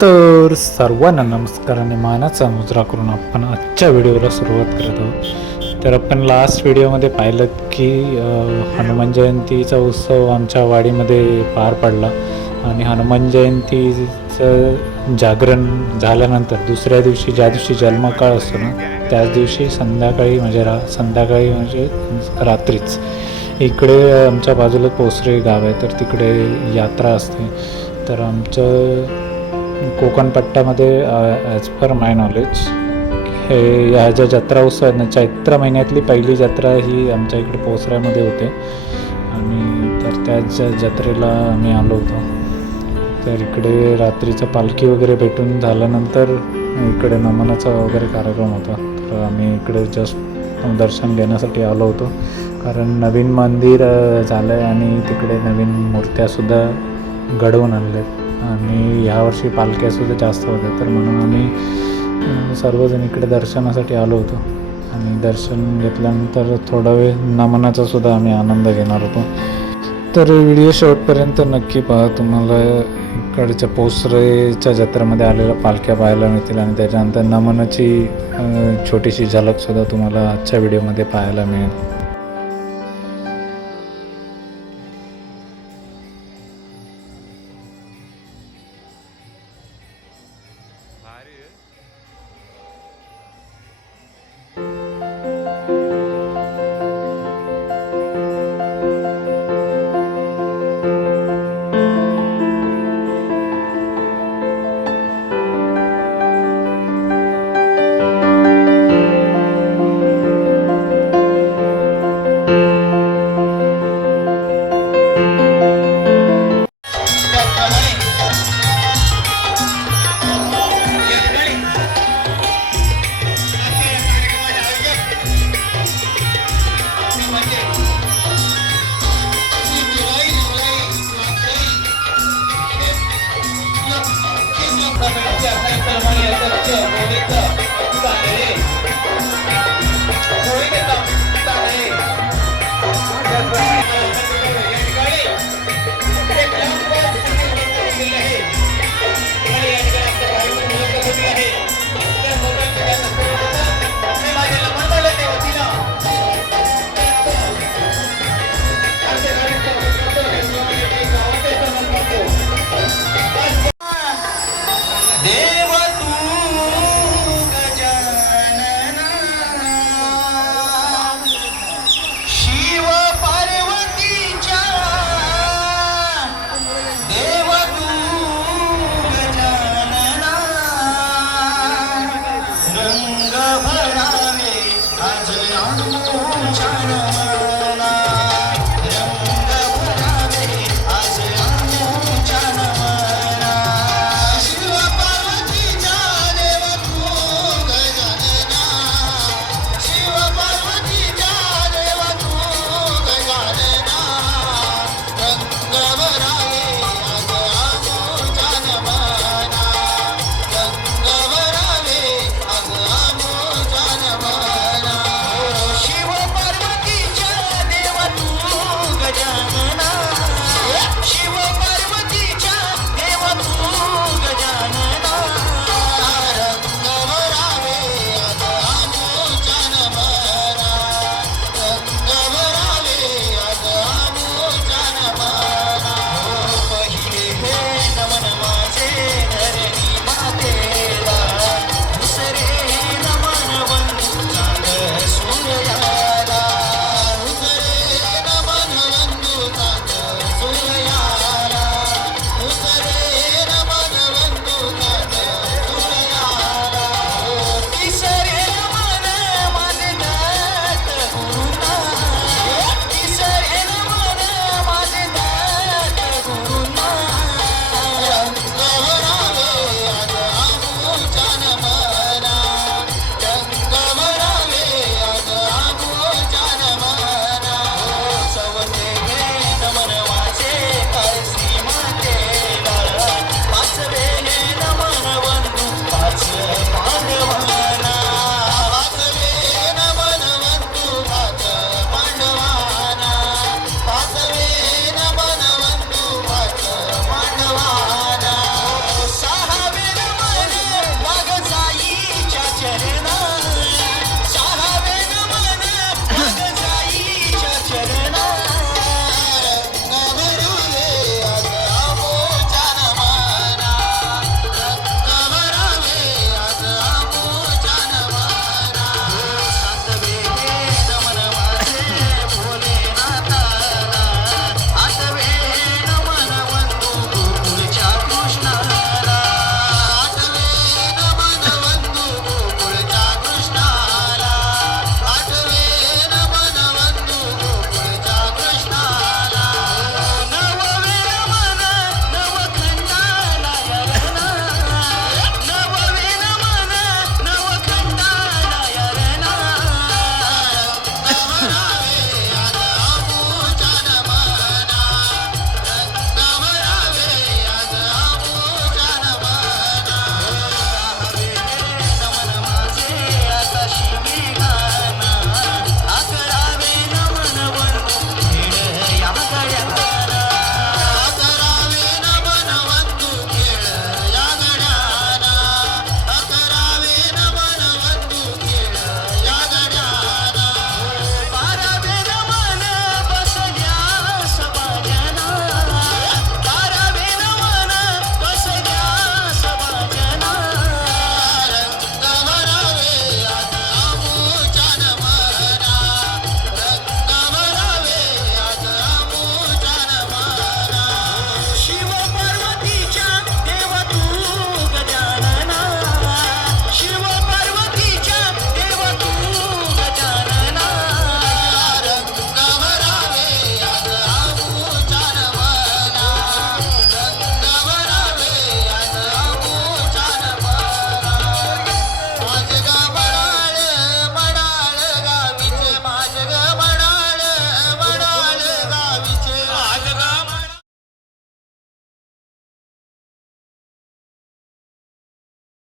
तर सर्वांना नमस्कार आणि मानाचा मुजरा करून आपण आजच्या व्हिडिओला सुरुवात करत आहोत. तर आपण लास्ट व्हिडिओमध्ये पाहिलं की हनुमान जयंतीचा उत्सव आमच्या वाडीमध्ये पार पडला आणि हनुमान जयंतीचं जागरण झाल्यानंतर दुसऱ्या दिवशी ज्या दिवशी जन्मकाळ असतो ना त्याच दिवशी संध्याकाळी म्हणजे रात्रीच इकडे आमच्या बाजूला पोसरे गाव आहे, तर तिकडे यात्रा असते. तर आमचं कोकण पट्ट्यामध्ये ॲज पर माय नॉलेज हे ह्या ज्या जत्रा उत्सव आहेत ना, चैत्र महिन्यातली पहिली जत्रा ही आमच्या इकडे पोसऱ्यामध्ये होते आणि तर त्याच जत्रेला आम्ही आलो होतो. तर इकडे रात्रीचं पालखी वगैरे भेटून झाल्यानंतर इकडे नमनाचा वगैरे कार्यक्रम होता. तर आम्ही इकडे जस्ट दर्शन घेण्यासाठी आलो होतो, कारण नवीन मंदिर झालं आहे आणि तिकडे नवीन मूर्त्यासुद्धा घडवून आणल्या आहेत आणि ह्यावर्षी पालख्यासुद्धा जास्त होत्या. तर म्हणून आम्ही सर्वजण इकडे दर्शनासाठी आलो होतो आणि दर्शन घेतल्यानंतर थोडा वेळ नमनाचासुद्धा आम्ही आनंद घेणार होतो. तर व्हिडिओ शेवटपर्यंत नक्की पहा, तुम्हाला इकडच्या पोसरेच्या जत्रेमध्ये आलेल्या पालख्या पाहायला मिळतील आणि त्याच्यानंतर नमनाची छोटीशी झलकसुद्धा तुम्हाला आजच्या व्हिडिओमध्ये पाहायला मिळेल.